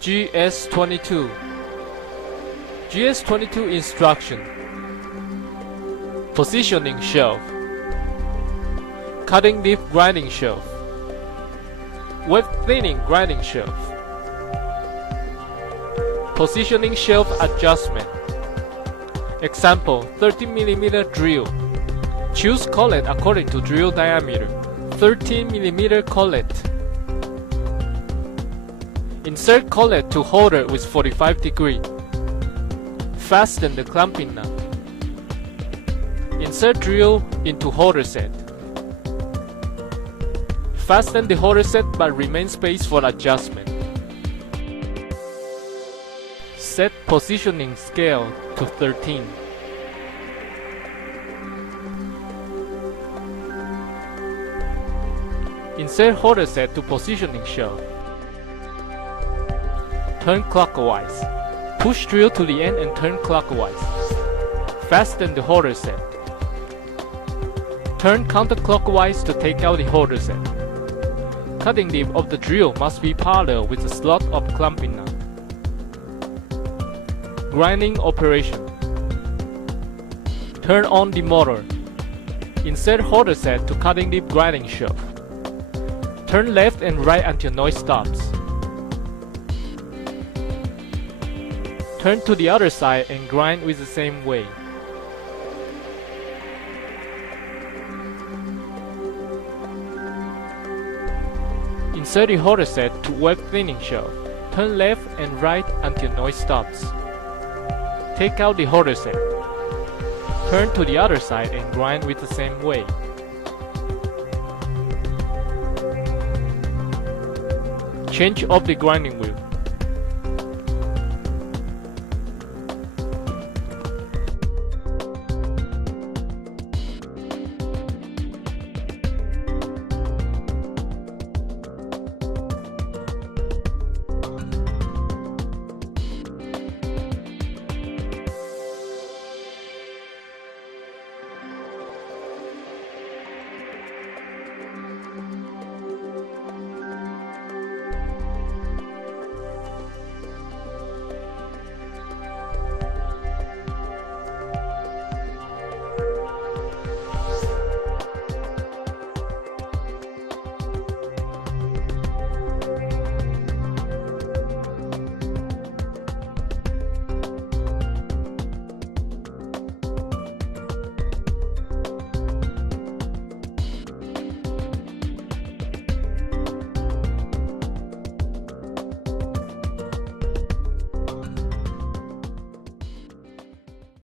GS-22 GS-22 instruction. Positioning shelf, cutting deep grinding shelf, wet thinning grinding shelf, positioning shelf adjustment. Example, 30mm drill. Choose collet according to drill diameter. 13mm collet. Insert collet to holder with 45 degree. Fasten the clamping nut. Insert drill into holder set. Fasten the holder set but remain space for adjustment. Set positioning scale to 13. Insert holder set to positioning shelf. Turn clockwise. Push drill to the end and turn clockwise. Fasten the holder set. Turn counterclockwise to take out the holder set. Cutting dip of the drill must be parallel with the slot of clamping nut. Grinding operation. Turn on the motor. Insert holder set to cutting dip grinding shelf. Turn left and right until noise stops. Turn to the other side and grind with the same way. Insert the holder set to wet thinning shelf. Turn left and right until noise stops. Take out the holder set. Turn to the other side and grind with the same way. Change of the grinding wheel.